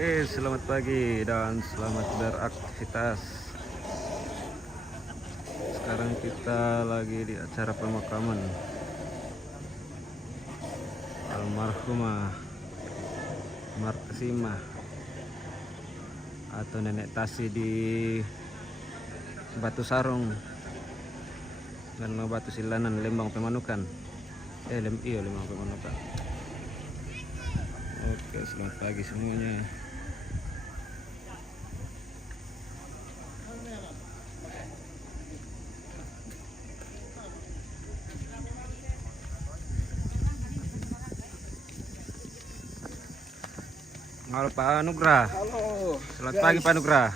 Oke, selamat pagi dan selamat beraktivitas. Sekarang kita lagi di acara pemakaman almarhumah Markesimah atau Nenek Tasi di Batu Sarung dan Batu Silanan, Lembang Pemanukan. Lembang Pemanukan. Oke, selamat pagi semuanya. Halo Pak Nugrah. Halo. Selamat pagi Pak Nugrah.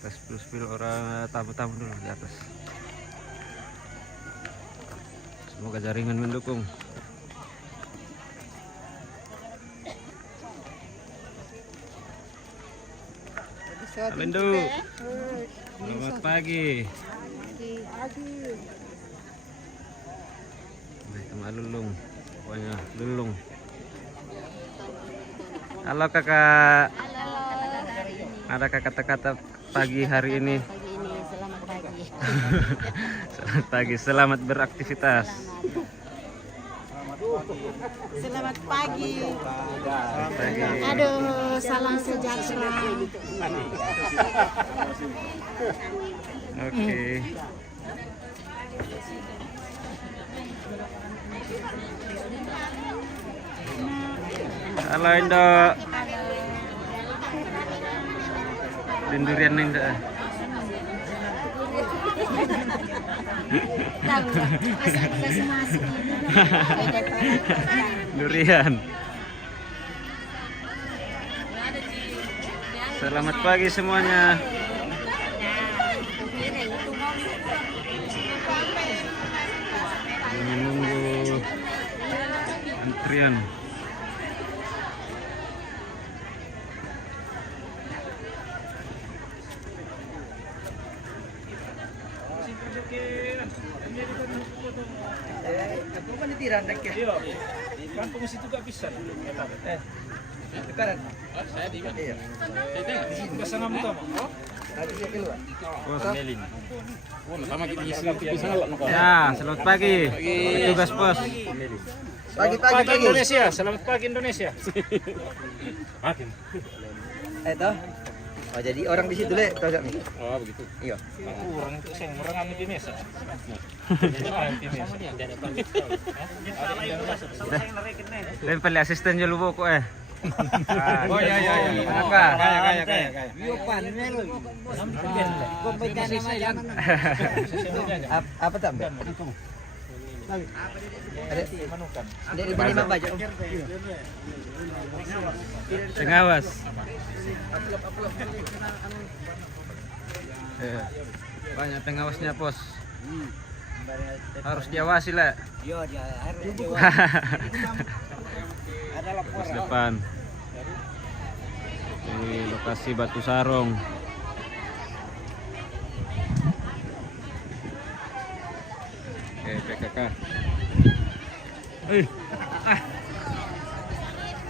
Tes plus orang tamu-tamu dulu di atas. Semoga jaringan mendukung. Halo Indu. Selamat pagi. Sama Lulung. Pokoknya Lulung. Halo kakak. Halo. Ada kata-kata pagi hari ini? Selamat pagi. Selamat pagi, selamat beraktivitas. Selamat pagi. Selamat pagi. Aduh, salam sejahtera. Oke. Halo Indo. Dendurian Indo. Durian. Selamat pagi semuanya. Menunggu antrian. Aku penitiran dek ya. Iya. Kampung situ gak bisa. Sekarang. Saya di mana? Iya. Di sini ke sana muka. Tadi saya keluar. Bos Melin. Sama kita isi ke sana lah. Ya, selamat pagi. Petugas pos. Pagi. Indonesia. Selamat pagi Indonesia. Makin. Toh. Oh, jadi orang di situ le, tahu gak nih? Oh begitu. Iya. Orang itu saya orang Indonesia. Lempel asisten je lubo ko eh. Oh iya. Kenapa? Kaya. Iya pan melo. Kompeten sama jangan. Apa tak? Ada Manukan. dari mana baca? Pengawas. Banyak pengawasnya pos. Harus diawasi lah. Iya, dia harus ada Pos depan. Di lokasi Batu Sarung. Oke, PKK.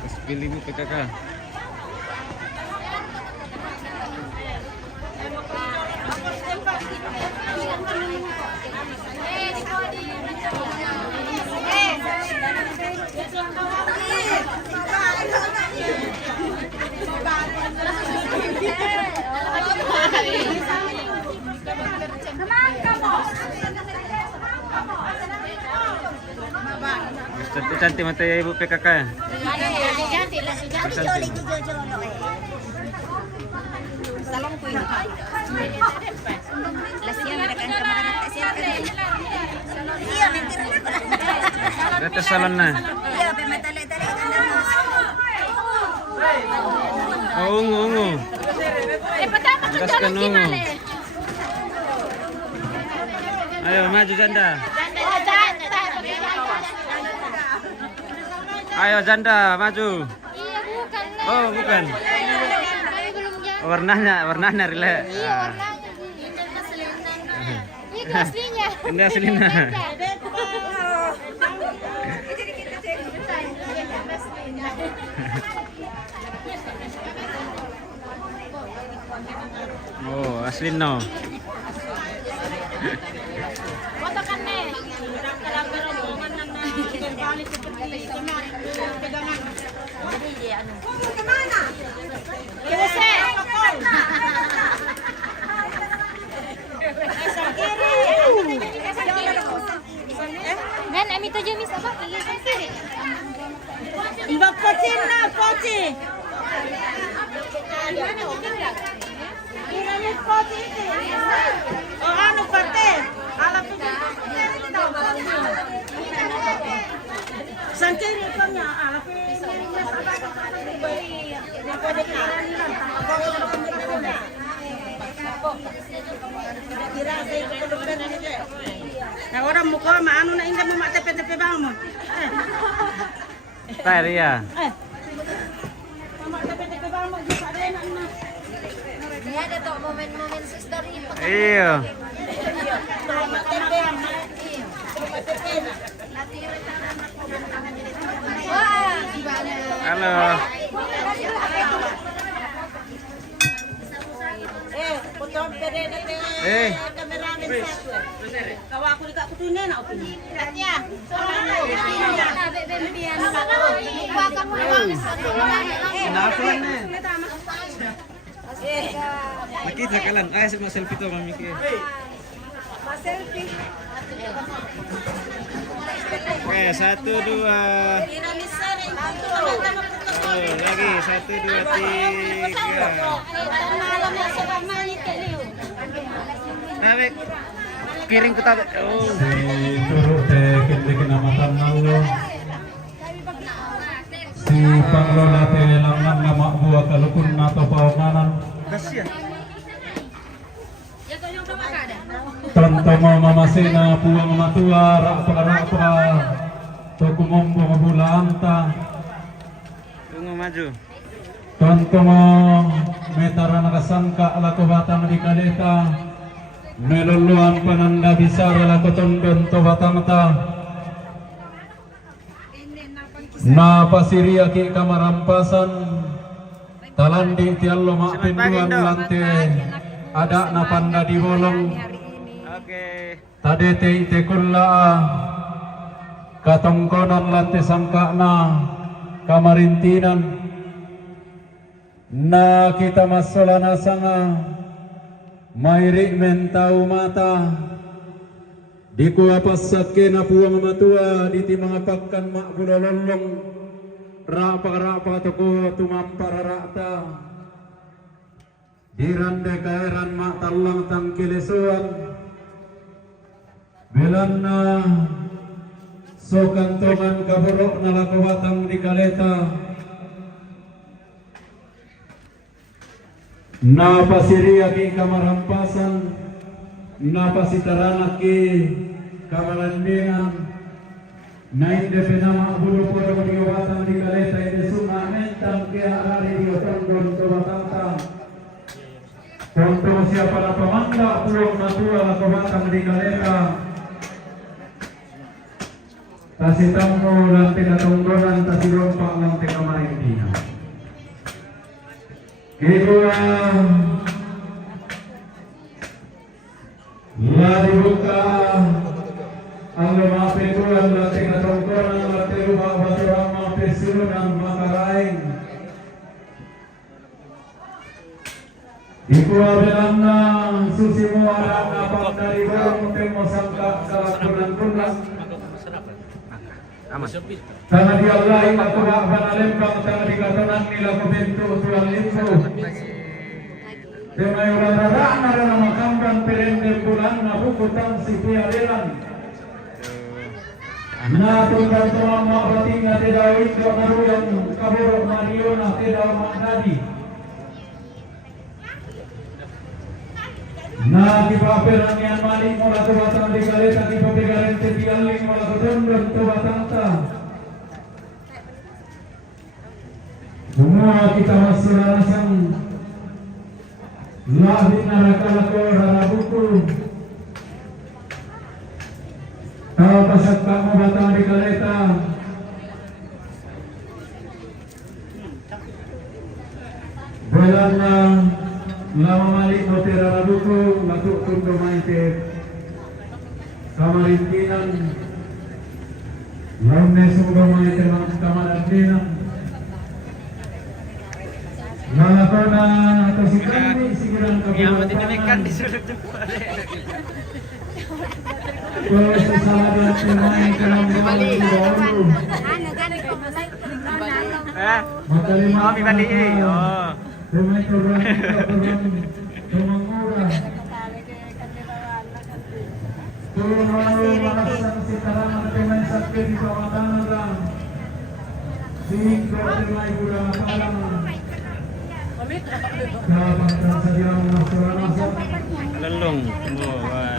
Pas pilihmu PKK. Cantik mata ya ibu PKK ya? Salam ku ini. Lasian mereka kemarin iya nanti Kata salon na. iya pematali-tali Oh, ungu. Lepaskan ungu. Ayo maju janda. Ayo janda maju. Iya bukan. Oh bukan. Kami belum jadi. Warnanya rilek. Iya warnanya. Ini aslinya. Ini aslinya. Oh, asli no. Dan ami tujuh mis apa? Pilih kiri. Mbak Poci na, Poci. Ini Poci itu. Oh, anu parte. Alam tu. Sangkiri punya alam nah orang muka mah anu na indah mau tepe-tepe bang mo. Tadi ya. Mama tepe-tepe bang mo di sana na. Ini ada tuh momen-momen sister ini. Iya. Mama tepe bang. Wah, gimana? Halo. Potong pere na te. Kameramen satu. Kawa aku dekat kutunya nak aku. Ya. Nakita ka lang. Ay, sa selfie to, mami ko. Selfie. Oke, 1, 2. Oh, lagi 1, 2, 3. Tarik. Kiring ke tarik. Oh. Turut kini kinamatan nalo. Si Panglona te langan nama buah kalukun nato pawanganan. Kasih ya. Tanto mamasina puang matua rak pa toko mombo mabulanta. Tunggu maju. Tanto mo metara nakasangka lako batang di kaleta. Meluluan pananda bisara lako tondon to batamata. Na pasiria ki kamarampasan talandi tiallo mak pinduan lante ada na panda di bolong. Oke. Tade te kulla katongkonan lante sangka na kamarintinan na kita masolana sanga mairi mentau mata di kuapas sakit na puang matua di timang apakan mak bulololong rapa toko tumampar rata di rande kairan mak talang tangkilisuan belanna sokantongan kaburuk nalakawatang di kaleta na pasiria ki kamarampasan na pasitarana ki kamalandingan na inde penama bulu podo diobatan di kaleta inde sunga mentang kia ari diotondon tobatanta contoh siapa la pamanda pulang matua la tobatang di kaleta tasi tammo lantai katonggonan tasi rompak lantai kamarindina kedua la dibuka ang mapetuan lantai katonggonan lantai rumah baturang mapesunan makaraing ikuwa belanda susimo anak napak dari borong temo sangka kalakunan kunas Aman. tanah di Allah aku bakal lembang tanah di katanan nila ko bentuk tuan limbo demay urara na makamban perende bulan na bukutang si piarelan na tunggal tuang mabating na tidak ito na ruyang kaburok mariyo na tidak maknadi na kipaperan niyan malik mo lato batang di kaleta kipapegaran tetialing mo lato tondon to batang ta semua kita masyarakat lahi narakala ko rarabuku tahu pasat kamu batang di kaleta belanda lawan Dudung Latuk Tundo Maite Kamarintinan Launnya Suga Maite Kamarintinan Malakona atau si Kandi Sigiran Ikan disuruh jemput. Terus kesalahan pemain dalam Anu kan komplek Oh, Bali. Oh. pemain korban Tumangura Turun Malasan Sitaran pemain sakti di bawah tanah Singko pemain Gula Matalang Kapatan saja masuk Lelung. Oh, wah.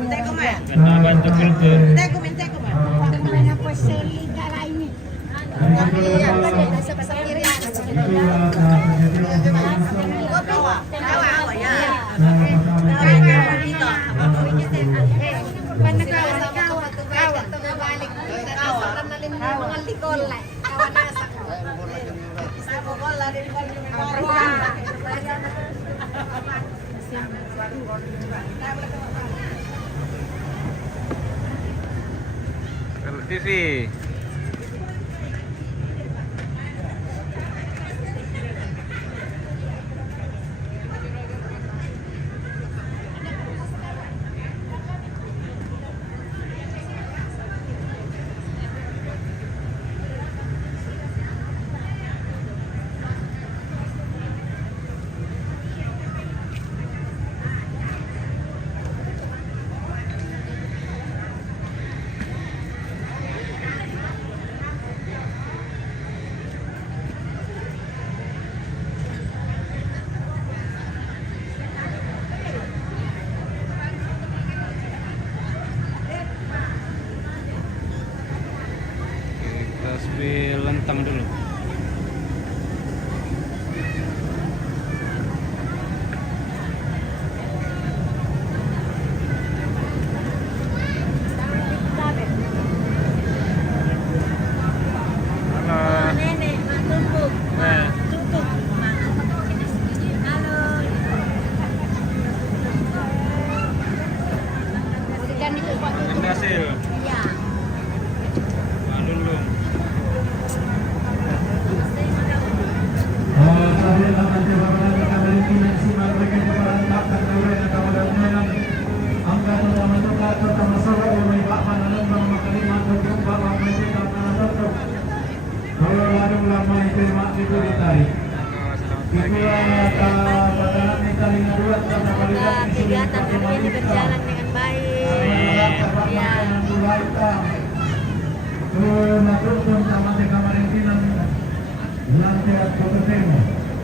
Minta ko man. Ganda bantu kultur. Minta ko man. Mana po seli kala ini. Sa pasar kiri. Kawa ya. Dito. Mana ka sama balik. Kawan nalin mga likol la. Kawan nasa. Sa bola din ba ni Kalau TV. Kita lentang dulu. Halo. Nenek, tumpuk. Eh, Tumpuk. Halo. Ikan itu Pak. berhasil. Iya. Lulung. Kegiatan hari ini berjalan dengan baik. Ya.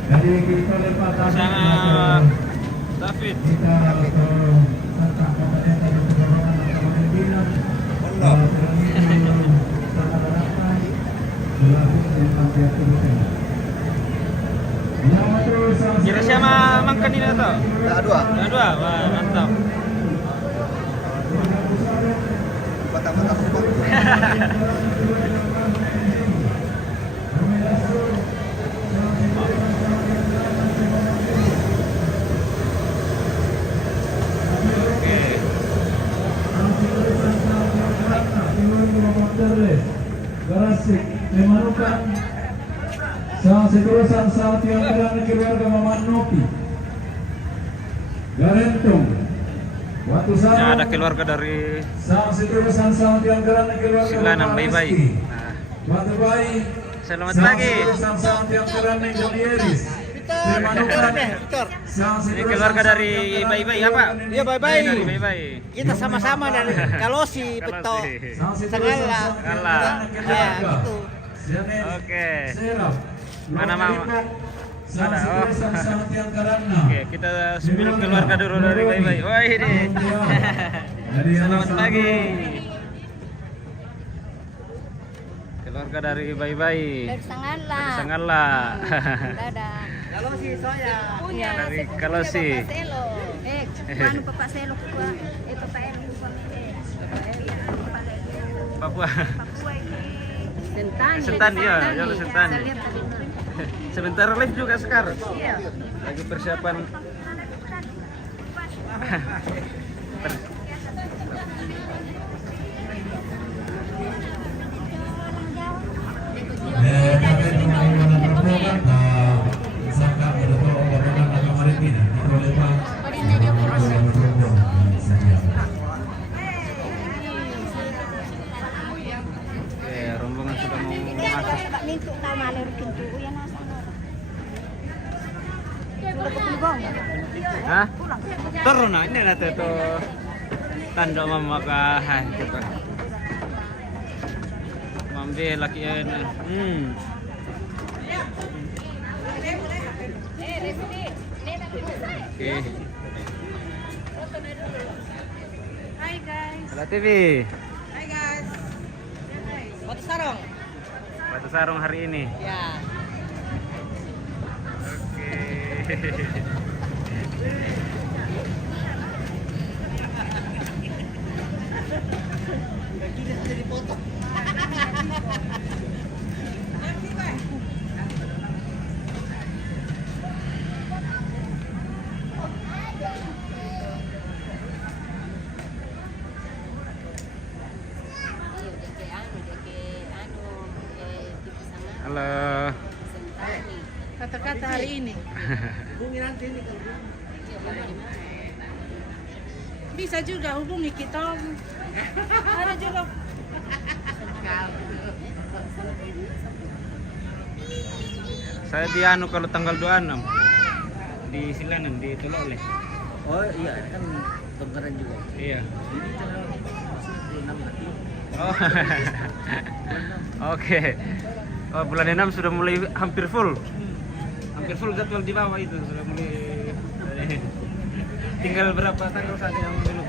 Jadi kita lepas Sama David. kita tentang kompetensi dan perkembangan kepemimpinan Kira siapa makan ini atau? Dua. Dua. Wah, mantap. Batang-batang semua. Garasik memanukan sang seterusan saat yang berada keluarga Maman Nopi Garentung waktu Ya, saat ada keluarga dari sang seterusan saat yang berada keluarga Silanang, Maman bayi-bayi. Rizky Nah, waktu bayi selamat sang pagi. seterusan saat yang berada Jolieris memanukan sang Ini seterusan keluarga saat dari yang berada bayi-bayi apa? keluarga Iya, bayi-bayi. Dari bayi-bayi. Kita sama-sama dari Kalosi, Beto. sang seterusan Segala. saat yang berada Segala. keluarga Ya, gitu. Janet Oke. Serap Mana mama? Ada, oh. Oke, Oke, kita spill keluarga dulu dari bayi-bayi. Wah, ini. Selamat pagi. Keluarga dari bayi-bayi. Dari Sangala. Sangala. Dadah. Kalosi soya. Punya Dari sepupunya Kalosi. Bapak Selo. Manu Bapak Selo kuwa. Bapak Elu pamilya. Papua. Papua ini. Sentan. Sentan, iya, ya, Sentan. Saya lihat tadi. Sebentar live juga sekarang. Iya. Lagi persiapan Oke, rombongan sudah mau masuk. Mintu tahu maler pintu ya nasa. Sudah kepulgong. Hah? Turun na, ini natin ito. Tanda mamakahan. Mambi, laki yan. Oke. Hi guys. Halo TV. Hi guys. Batu sarung. Batu sarung hari ini. Ya. Oke. Halo. Kata-kata hari ini. Bisa juga hubungi kita. Ada juga. Saya di anu kalau tanggal 26 di Silanan di Tuloleh. Oh iya, kan Tongkaran juga. Iya. Oh. Oke. Oh, bulan 6 sudah mulai hampir full. Hampir full jadwal di bawah itu sudah mulai. Tinggal berapa tanggal saja yang belum.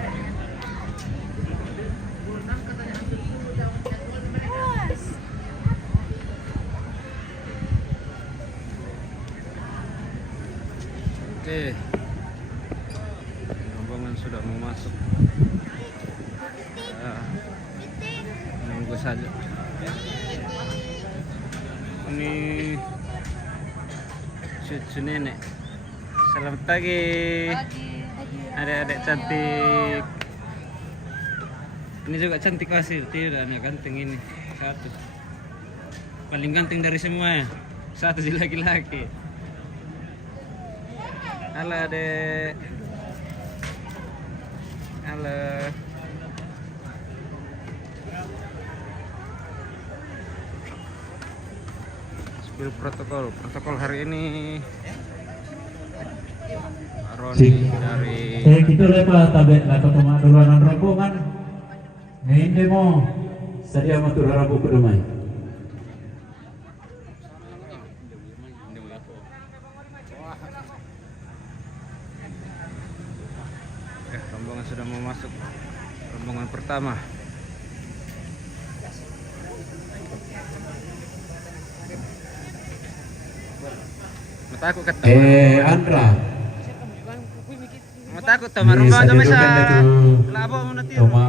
Oke. Rombongan sudah mau masuk. Nunggu saja. Ini cucu nenek. Selamat pagi. Adik-adik cantik. Ini juga cantik masih, tidak anak ganteng ini. Satu. Paling ganteng dari semua. Satu si laki-laki. Halo adek. Halo. Spill protokol hari ini. Roni dari kita lepas tabek lah ketemu duluan rombongan. Hindi mo sadia matur rabu kedumay. Rombongan sudah mau masuk. Rombongan pertama. Matakot ka Andra. Matakot ta marumba Sa na sa itu labo mo na tiyo. Tuma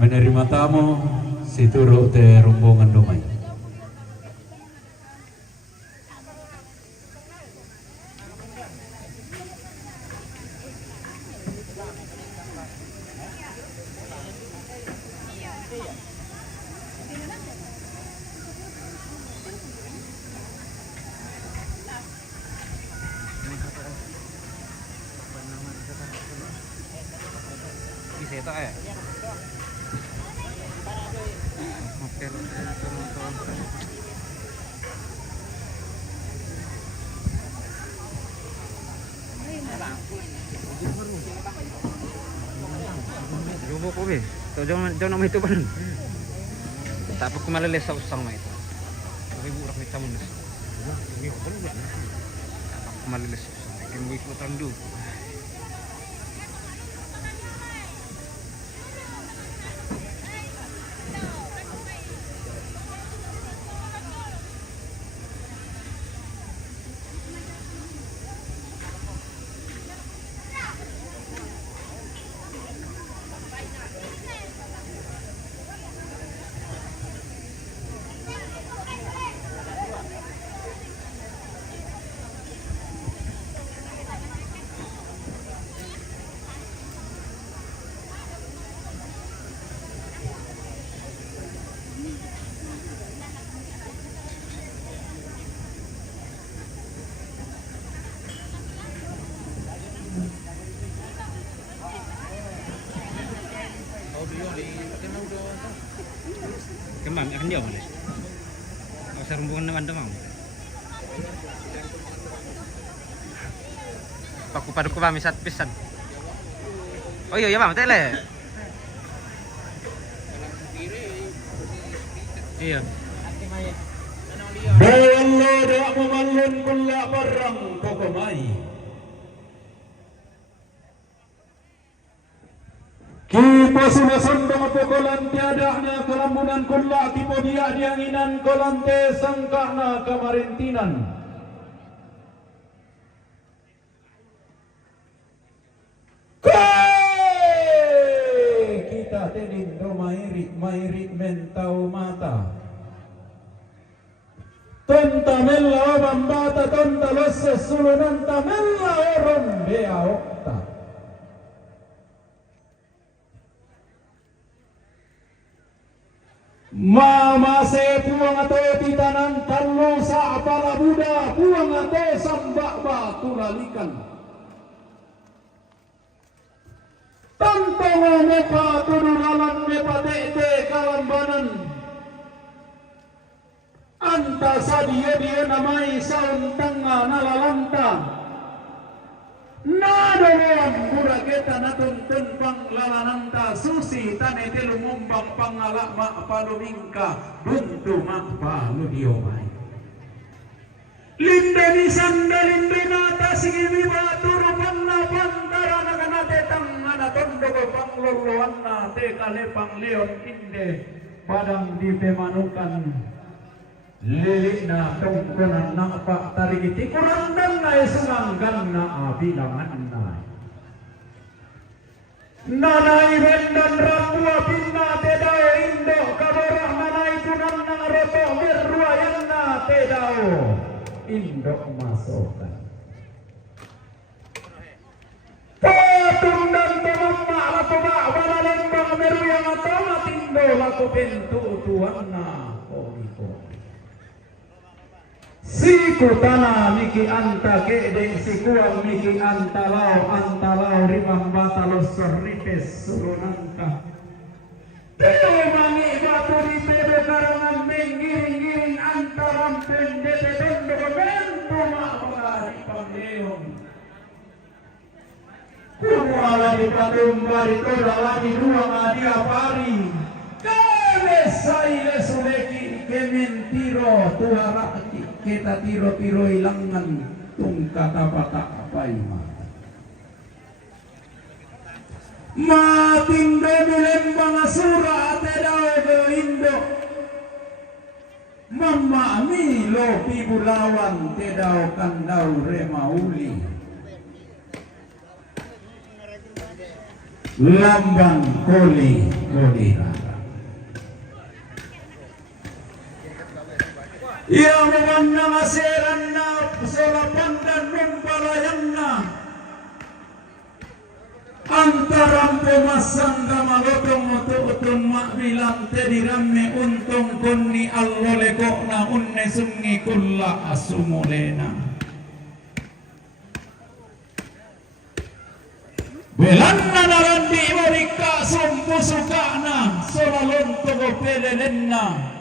menerima tamu situro te rombongan domay. Bisa itu ya? Oke, teman-teman. Jumbo ko be. To jangan nama itu kan. Tapos kumalalis sa usang na ito. Sabi burak ni tamon. Tapos kumalalis sa usang. Kimbuy ko tandu. Kemam akan dia mana? Masa rombongan teman-teman. Paku padu ku pamisat pisan. Oh iya ya Bang, tele. Iya. Bayallo dak memallun kulla barang kokomai. Kipo sumasundong pokolan tiadahna kelambunan kulla kipo dia dianginan kolante sangkahna kamarintinan. Kita tenindo mairit mentau mata. Tonta mella bambata tonta losse sulunanta mella oron bea okta. Mama se puang ato titanan tallo sa apala Buddha puang ato sambak batu lalikan. Tanpa ngomoka turulalan mepatete kalambanan. Anta sadia dia namai saun tanga nalalanta. Nadoan mura kita natuntun pang lalananta susi tane telu mumbang pangalak mak palumingka buntu mak palu diomai. Lindani sandalindo nata sigi baturu panna pantara nakanate tangana tondo ko pangloloanna te kale pangleon inde padang di pemanukan. Lilik na tungkunan na pak tarigiti kurandang na isunganggan na abilangan na nanay bendan rapua pinna tedao indo kaborah nanay tunan na roto merruayan na tedao indo masokan patundan tamamma lako ba'balalan mga meruyang atamat indo lako bentu tuan na siku tanah miki anta kede sikuang miki antalau rimang batalo sorripes sulunanta teo mangi batu di pedo karangan menggiring-giring antaram pendete tondo bentu ma'pagari pangleong kumala di padumbari todala di ruang adia pari kemesai lesuleki kementiro tuharaki kita tiro-tiro ilangan tung kata-kata apa ima matindo nilembang asura tedao ke indo mama milo pibulawan tedao kandau remauli lambang koli kodira ia memanang aseran na solapan dan numpalayan na antaram pemasang kamalotong utong makbilang tedirame untong konni allolekok na unne sungi kulla asumulena belan na narandi warika sumpusuka na solalon togo pelelen na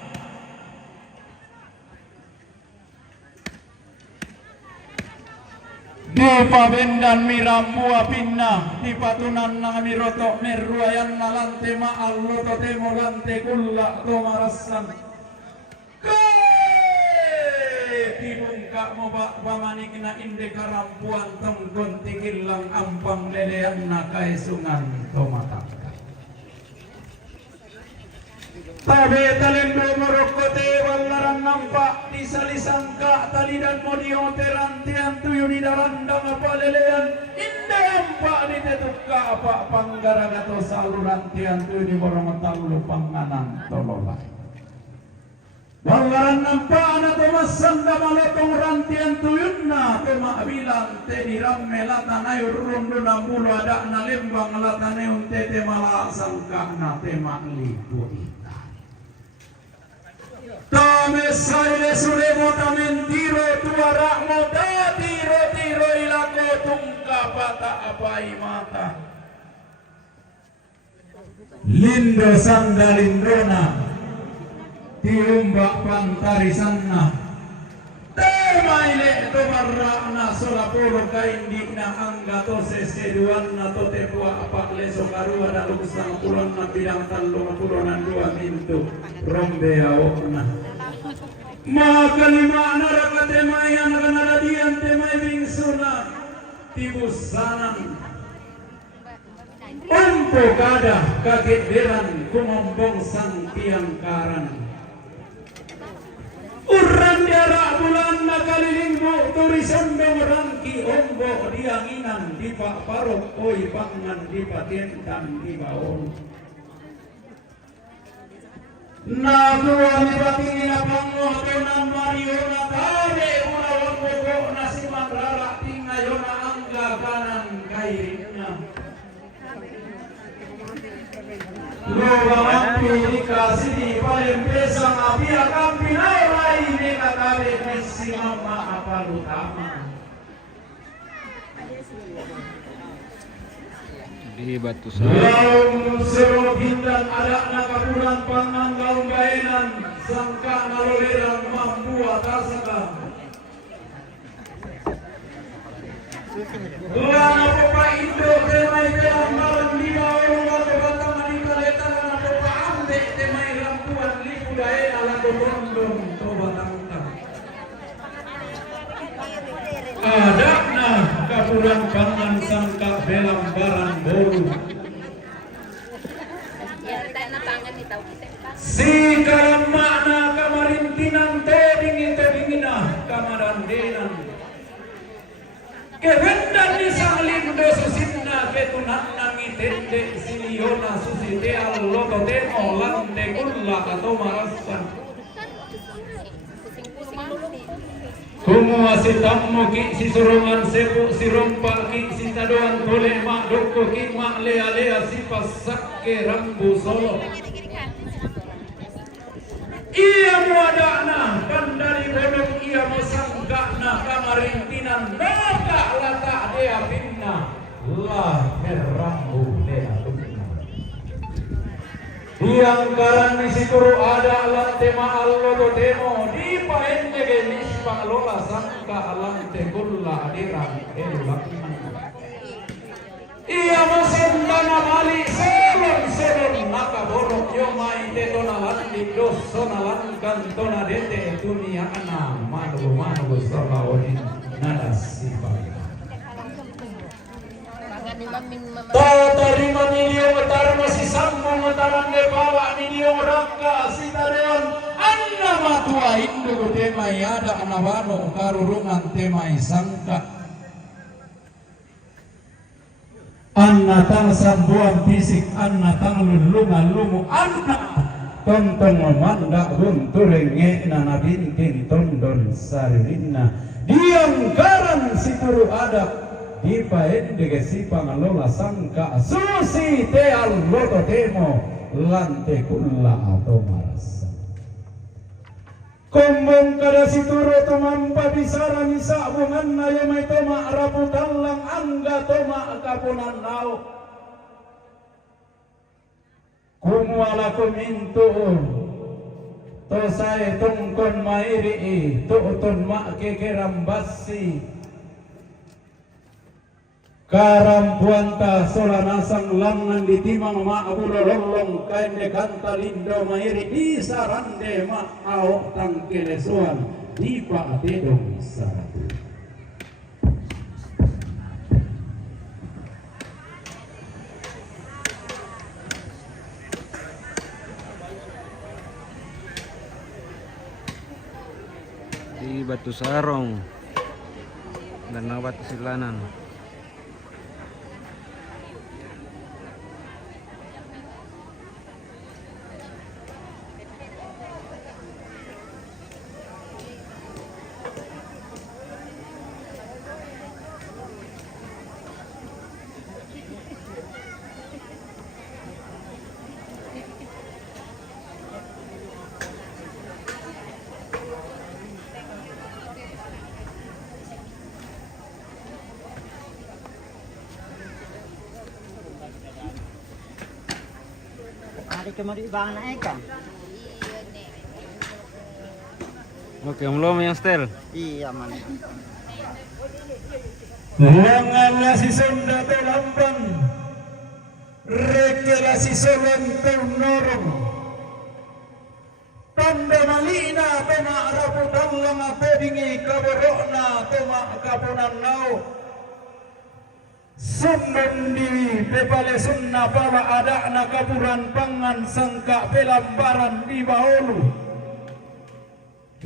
di pabendan mirambua pinna di patunan na miroto merruayan na lante maallo to temo lante kulla to marasan tibungka mo ba pamanik na inde karampuan tenggon tigilang ampang lelean na kaisungan to mata tabe talendo morokote wallaran nampak di salisangka talidan modio terantian tuyuni darandang apa lelean indah nampak di tetuka apa panggaraga to salurantian tuyuni boromotalu panganan tolola wallaran nampak na tomasan damalotong rantian tuyunna tomakbilan te diramme latana urundu nambulo ada na lembang latane unte te malasangka na temak lipuri tame saile sulemo tamen tiro tuara moda tiro ilako tungka pata apai mata lindo sandalindona tiumbak pantarisanna temaile to marrana solapuro kaindina angga to seseduanna to tepua apa leso karua da luksang pulon na bidang talung pulonan dua mintu rombe awokna makalima naraka temayan kanaradian temai bingsuna tibusanan Umpo kada kaget beran kumombong sang tiang karan Uran diara bulan nakaliling mo turisam rangki ombo dianginan di pak parok oi pangan di patientan di baon Nabuan di patingin pango tenan mariona tare ulawan bogo nasiman rara tingayona angga kanan kairina Loba mampu dikasih di paling besar abia kampinai lain neka kali mesi mama apa utama Di Batu Laum serok hindan ada nakapuran pangan gaum bainan sangka naloleran mampu atasaka Lana popa Indo temai telang malam lima orang batang manika letan lana popa ambe temai lampuan lipu daerah lalu bondong to batang utang Adakna kapuran pangan sangka belang barang boru Si karam makna kamarintinan tebingina kamarandenan Kehendak ni sanglindo susinna ketunan nangi tende siliona susite alloto demo lande kulla atau marasan Kumu asitammo ki si surungan sepu si rompa ki si tadoan tole mak doko ki mak lea lea si pasakke rambu solo Ia muadana pandari bodong ia musanggana kamarintinan naga lata dea pinna lah rambu dea pinna Diangkaran misi turu ada lante ma'allodo demo di paende genis panglola sangka lante kulla adirang elakman Ia masentana mali selon nakaborok yomai tetona landi dosona lankan tona dete dunia ana manu solaodin nada sifat Tari manilio metar masih sambung metaran depala nilio raka sitareon anna matua indu temai ada anawano karurungan temai sangka Anna tang sambuan fisik anna tang lulungan lumu anna tontong memanda bunturenge nana binting tondon saririna diangkaran situru ada di paende si pangalola sangka susi te alloto temo lante kulla atau marasa Kombong kada situru tumampa bisara misa bungan na yamay toma raputan lang angga toma kapunan nao Kumuala kuminto to say tungkon mairi tuuton makikirambasi Karampuanta solanasang langan ditimang maabulolong kainde kanta lindo mairi di sarande maawok tangkilesuan di paatedong saratu. Di Batu Sarong dan Batu Silanan. Ada kemari bang naik kan? Iya nek. Oke, belum yang setel. Iya man. Lenganlah si Sunda telambang, rekelah si Solon norong. Tanda malina toma raputan lama pedingi kaborokna toma kapunan nau. Sumbun di pepale sunna pala adakna kapuran pangan sangka pelambaran di bahulu.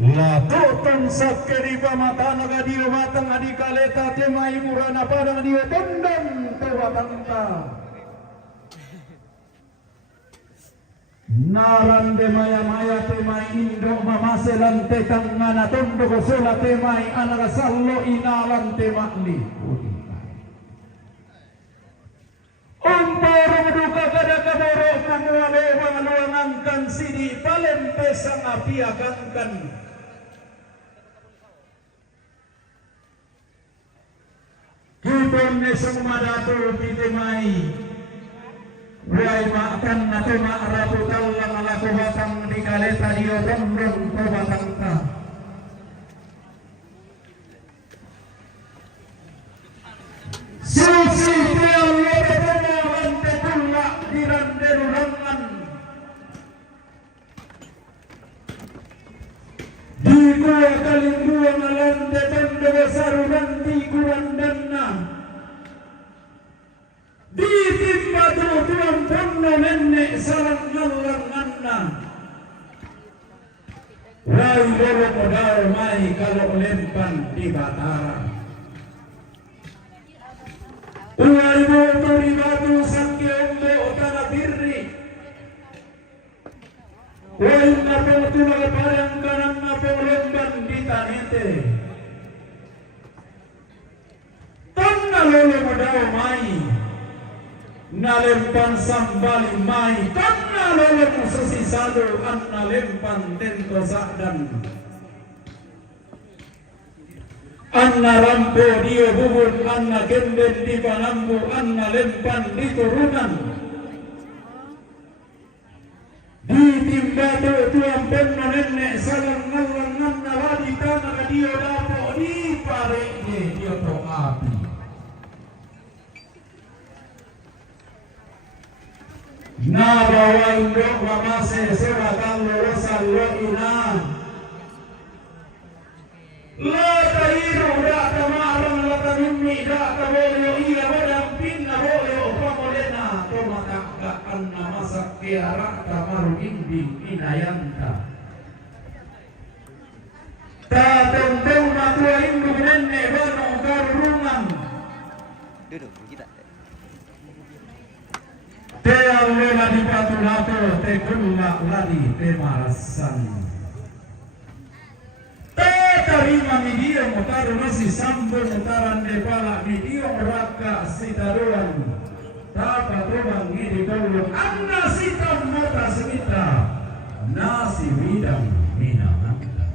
Latutan sakeri pamatana gadio matang adi kaleta temai murana padang dio tendang tewatanta. Naran demaya maya temai indo mamaselan tekang ngana tondo kosola temai anak sallo inalan temakli. Umpara meduka kada kaboro kumuale wangaluangangkan sidi palen pesang api akangkan. Kibon nesong madatu pitemai. Wai makan nato ma'rapu tallang ala kubatang di kaleta dio tondong kubatang ta. Susi tiang lote pemawan tetulak diranderurangan. Di kuah kalimbuang alante tondong saruran di kurandanna. Di timba tuan pono nenek sarang ngalang anna. Wai lolo modal mai kalau lempan di Batara. Uai boto di batu sakti ombo tanah birri. Wai napong tulak parang kanang napong lemban di tanete. Tanah lolo modal mai. Nalempan sambal mai karena lolong sesisado an nalempan tento sakdan anna rampo dia bubun anna genden di panambu anna lempan di turunan di timbado tuan penno nenek salang ngalang anna wadi tanah dia dapo di pariknya dia to api. Nabawa indok mamase sewakan lorosan lo ina. Lata iru data marang lata mimmi data boyo iya wadang pinna boyo pamolena toma kakkaan namasak kiara tamaru imbing inayanta. Tatong matua induk nenek banong karungan. Duduk kita. Te allela di patulato te kulla ladi te marasan. Te tarima midio motaru nasi sambo motaran de pala midio raka sitaruan. Tapa tobang ngidi kolong anna sitam mota semita nasi widang minamanta.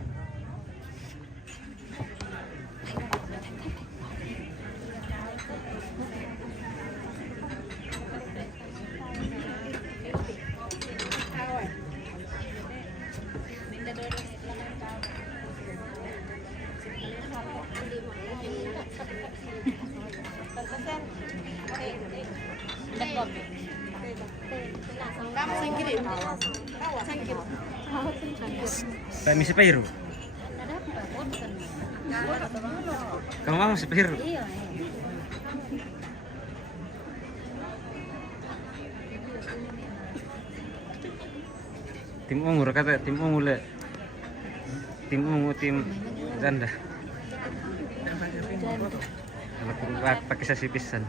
Kayak misi Peru. Kamu mau misi Peru? Tim ungu kata tim ungu le. Tim ungu tim ganda. Kalau pakai sasi pisan.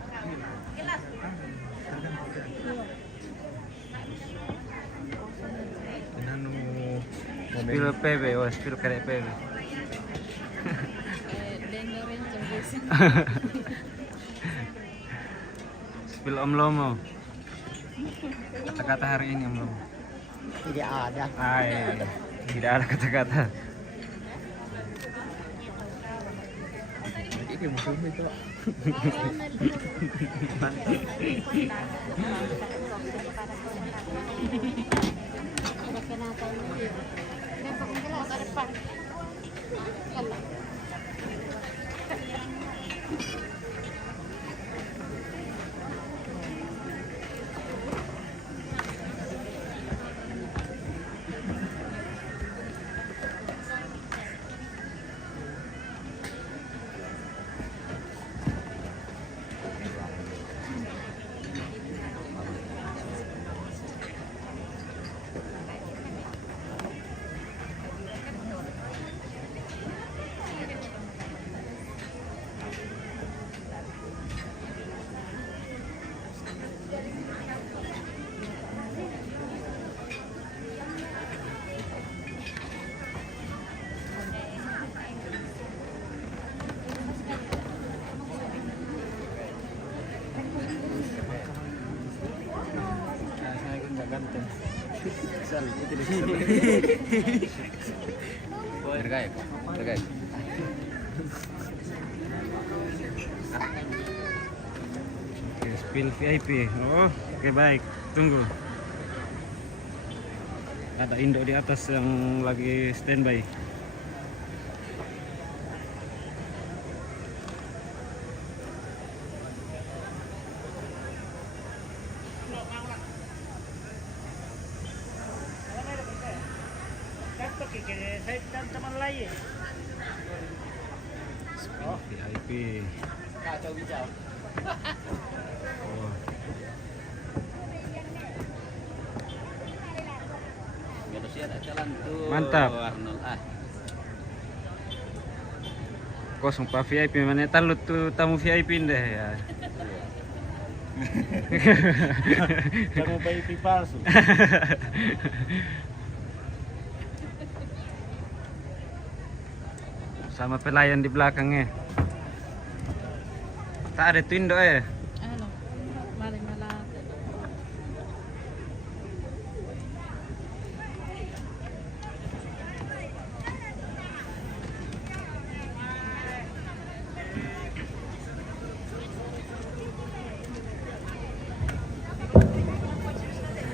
Spill PB, oh spill karek PB. Spill Om Lomo. Kata-kata hari ini Om Lomo. Tidak ada. Tidak ada kata-kata. Ini musuhnya itu. Terkait. Oke, spill VIP. Oh, oke baik. Tunggu. Ada Indo di atas yang lagi standby. VIP. Kacau bijau. Oh. Mantap. Kosong Pak VIP mana talut tuh tamu VIP deh ya. Kamu VIP palsu. Sama pelayan di belakangnya. Tak ada tuindo ya. Ano? Maling malaki.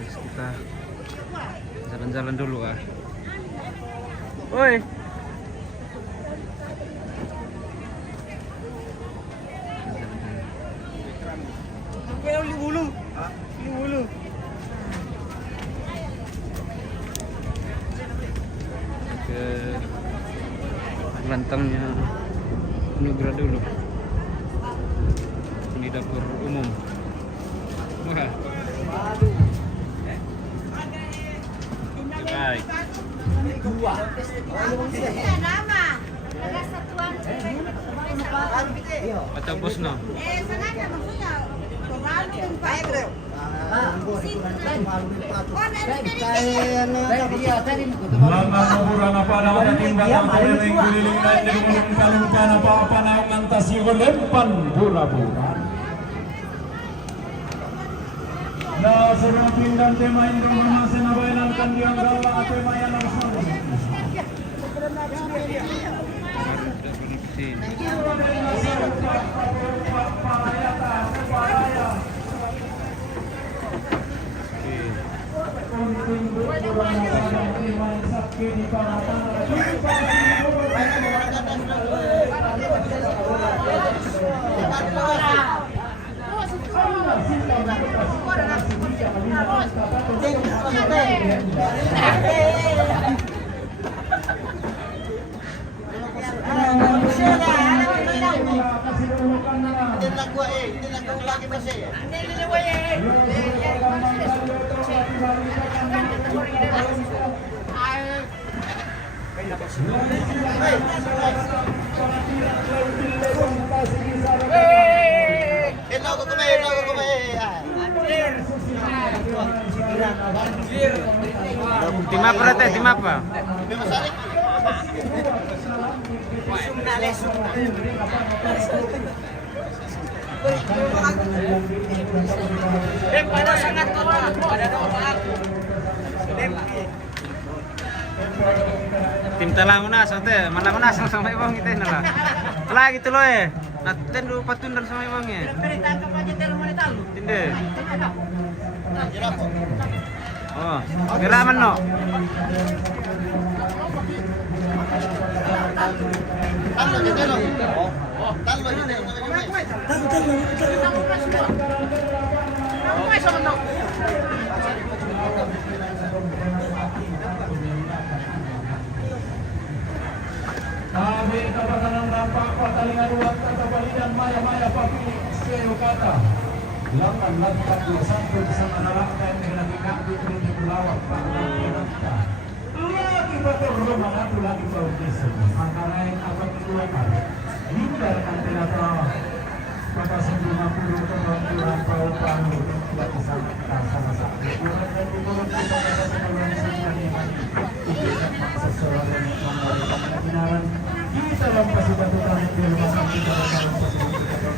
Kita jalan-jalan dulu ah. Woi. Ke lantangnya Nugra dulu. Ini dapur umum. Wah. Baik. Atau bos no? Lama kuburan apa na timbang kuliling kuliling na dengan kalukan apa na ngantasi lempan bola-bola. Na serang pindan tema Indo masih nabayankan diang gawa apa maya langsung. Tim apa rata? Tim apa? Tim talang unas ate, mana unas sama ibang kita nala. Lagi tuh loe. Nah, tendu patundal sama ibangnya. Tinde. Oh, geraman no. Kami kapakanan dampak patalingan uang kata balidan maya-maya papi seyo kata. Lakan lantak satu bisa menerapkan dengan mengaku untuk melawat pakta. Lagi betul rumah atau lagi produksi. Makanya apa keluarkan. Hindarkan ternyata Bapak 50 kebantuan pau-pau tidak bisa sama-sama. Kurang dan kurang kita dapat mengulangi sesuatu yang sesuatu yang memberikan kebenaran. Kita lepas batu tarik di rumah sakit dalam posisi kita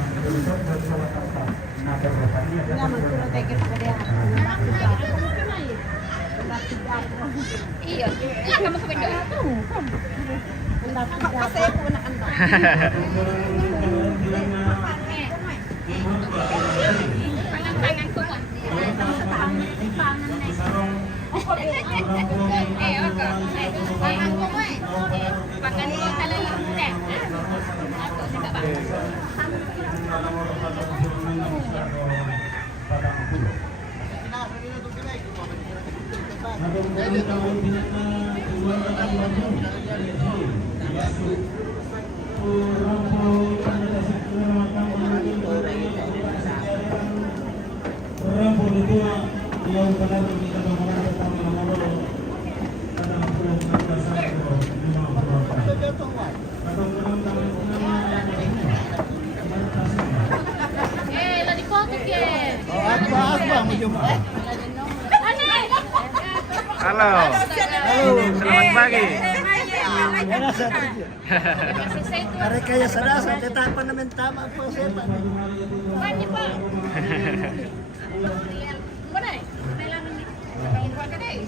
dan sholat tanpa nabar rohani ada Iya, kamu ke benda. Kasi ko na ano. Pangan ko mo. Pangan ko mo eh. Pangan ko talaga eh. Ako sa baba. Lagi foto ke. Halo. Selamat pagi. Hari kaya sadasa, tetapan namin tama po siya. Pwede pa. Mana? Kailangan ni. Kailangan ka dai.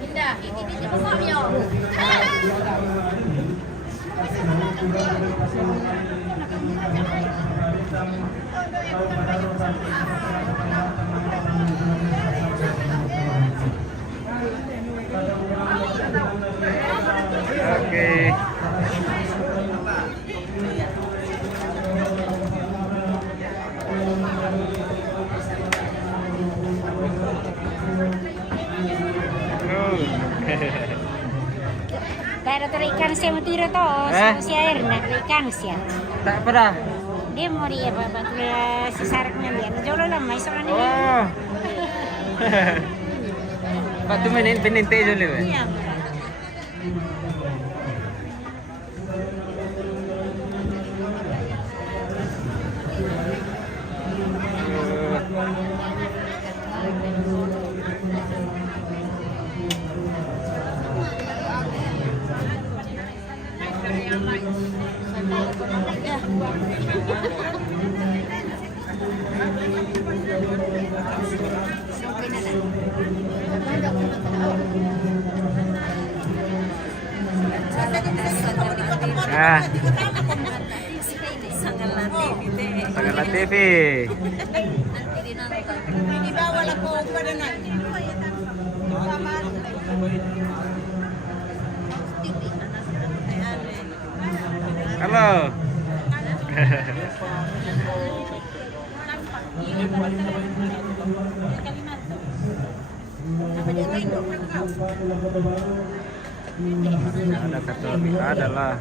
Pindah. Ini mo sa amin. Oke. Kaya ada ikan siya matiro to, si air na ikan siya. Tak apa dah. Dia mau dia babat si saraknya dia. Jolo lang may soran niya. Oh. Pak tu main penente dulu. Iya. Ah. Sangat TV. Hindi bawal ako pa rin na. Halo. Ada karton, adalah.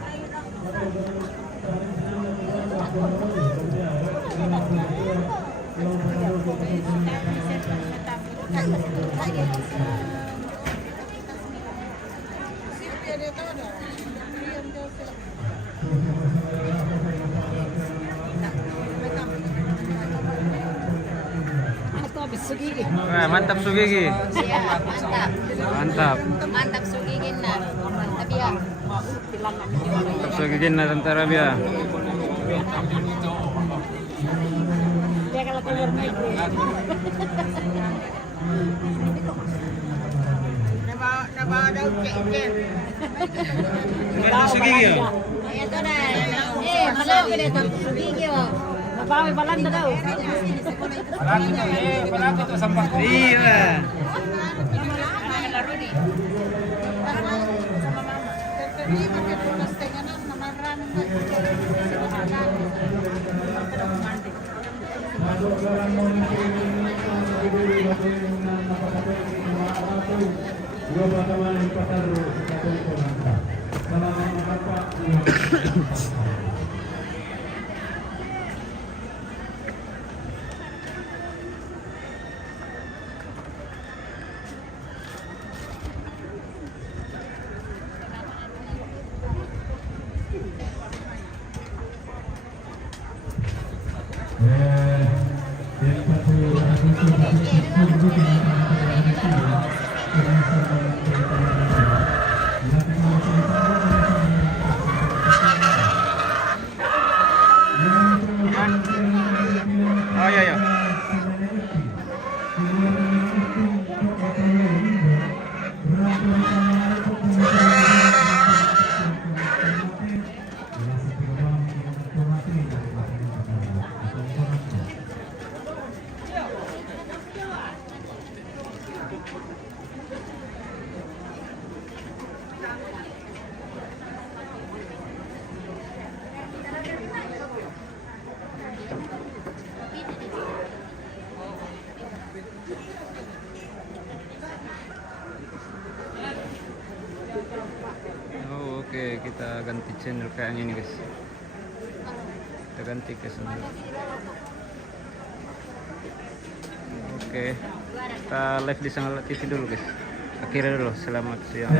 Mantap sugigi. Siap, mantap. Mantap. Mantap sugigin na. Tapi ya. Mantap sugigin na tentara Bia. Dia kalau keluar negeri. Nama daw chicken. Mantap sugigi. Ito na. Malaki na ito. Sugigi mo. Babawi balan na daw. Malapit to sampah. Iya. Hindi magkatulas tayo na maraming Oh iya, iya. Oh, oke, kita ganti channel kayak ini guys. Kita ganti ke sana. Oke, kita live di Sangal TV dulu guys. Akhirnya dulu, selamat siang.